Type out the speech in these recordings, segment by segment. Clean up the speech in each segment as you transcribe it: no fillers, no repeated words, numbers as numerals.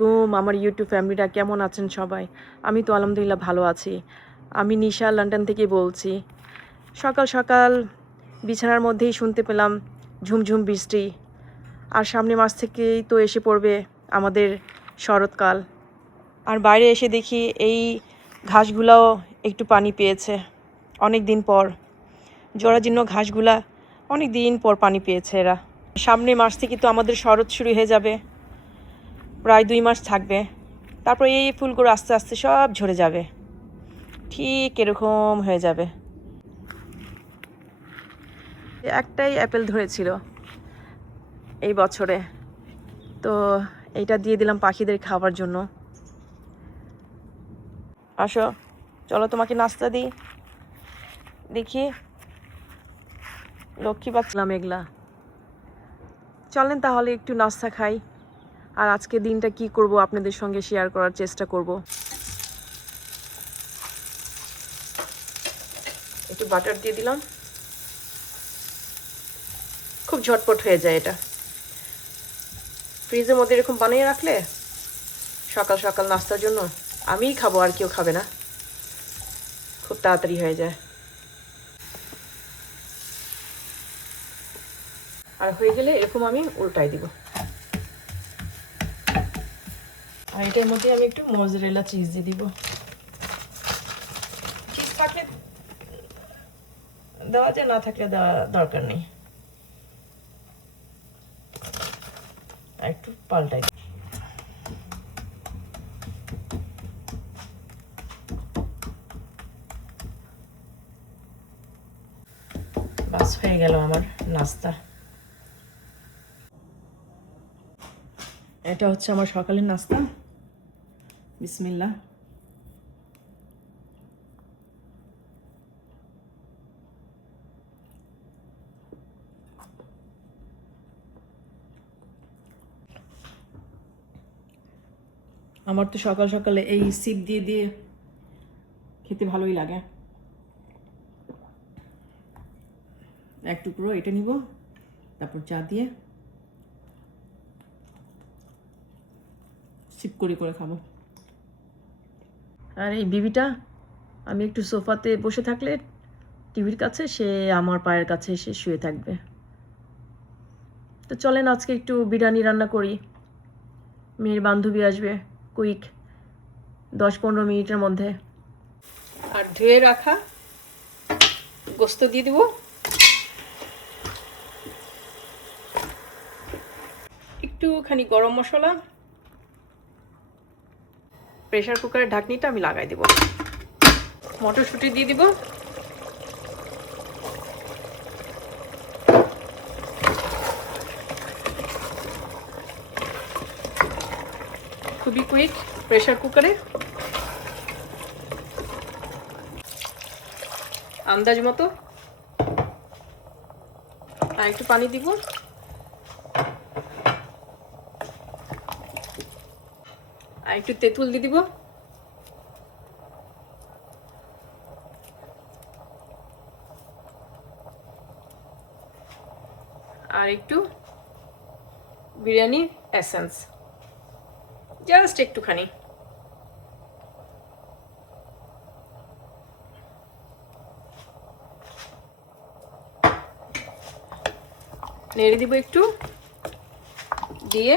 আলাইকুম আমার ইউটিউব ফ্যামিলিটা কেমন আছেন সবাই। আমি তো আলহামদুলিল্লাহ ভালো আছি। আমি নিশা লন্ডন থেকে বলছি। সকাল সকাল বিছানার মধ্যেই শুনতে পেলাম ঝুমঝুম বৃষ্টি। আর সামনে মাস থেকেই তো এসে পড়বে আমাদের শরৎকাল। আর বাইরে এসে দেখি এই ঘাসগুলাও একটু পানি পেয়েছে অনেক দিন পর। জরাজীর্ণ ঘাসগুলা অনেক দিন পর পানি পেয়েছে এরা। সামনে মাস থেকে তো আমাদের শরৎ শুরু হয়ে যাবে, প্রায় 2 মাস থাকবে। তারপর এই ফুলগুলো আস্তে আস্তে সব ঝরে যাবে, ঠিক এরকম হয়ে যাবে। একটাই অ্যাপেল ধরেছিল এই বছরে, তো এইটা দিয়ে দিলাম পাখিদের খাবার জন্য। আসো চলো তোমাকে নাস্তা দিই, দেখি লক্ষ্মী পাচ্ছিলাম এগুলা। চলেন তাহলে একটু নাস্তা খাই, আর আজকে দিনটা কি করব আপনাদের সঙ্গে শেয়ার করার চেষ্টা করব। একটু বাটার দিয়ে দিলাম, খুব ঝটপট হয়ে যায় এটা। ফ্রিজের মধ্যে এরকম বানিয়ে রাখলে সকাল সকাল নাস্তার জন্য আমিই খাবো, আর কেউ খাবে না, খুব তাড়াতাড়ি হয়ে যায়। আর হয়ে গেলে এরকম আমি উল্টাই দিব। আর এটার মধ্যে আমি একটু মোজারেলা চিজ দিয়ে দিব। চিজ থাকলে দেওয়া যায়, না থাকলে দেওয়া দরকার নেই। আর একটু পাল্টাই। বাস হয়ে গেল আমার নাস্তা। এটা হচ্ছে আমার সকালের নাস্তা। বিসমিল্লাহ। আমার তো সকাল সকালে এই সিপ দিয়ে দিয়ে খেতে ভালোই লাগে। এক টুকরো এটা নিব, তারপর চা দিয়ে সিপ করে করে খাবো। আর এই বিবিটা, আমি একটু সোফাতে বসে থাকলে টিভির কাছে, সে আমার পায়ের কাছে এসে শুয়ে থাকবে। তো চলেন আজকে একটু বিরিয়ানি রান্না করি। মেয়ের বান্ধবী আসবে, কুইক 10-15 মিনিটের মধ্যে। আর ধুয়ে রাখা গোস্ত দিয়ে দিব, একটুখানি গরম মশলা। প্রেসার কুকারের ঢাকনিটা আমি লাগাই দেব। মটরশুঁটি দিয়ে দিব, খুবই কুইক প্রেসার কুকারে। আন্দাজ মতো আর একটু পানি দিব। আর একটু তেঁতুল দিয়ে দিব। আর একটু বিরিয়ানি এসেন্স, জাস্ট একটুখানি। নেড়ে দিব একটু, দিয়ে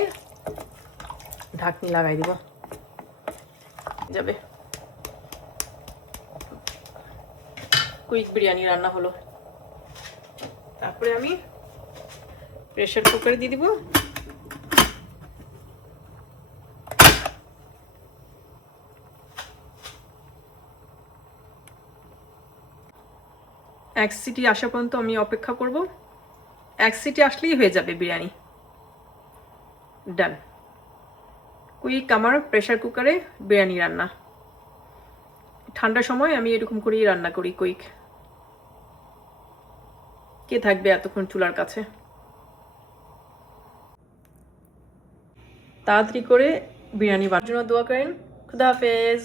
ঢাকনি লাগাই দিব, যাবে। কুইক বিরিয়ানি রান্না হলো। তারপরে আমি প্রেসার কুকারে দিয়ে দিব। এক সিটি আসা পর্যন্ত আমি অপেক্ষা করব। এক সিটি আসলেই হয়ে যাবে বিরিয়ানি, ডান। কুইক আমার প্রেসার কুকারে বিরিয়ানি রান্না। ঠান্ডার সময় আমি এরকম করেই রান্না করি কুইক। কে থাকবে এতক্ষণ চুলার কাছে? তাড়াতাড়ি করে বিরিয়ানি বানানোর জন্য দোয়া করেন। খুদা হাফেজ।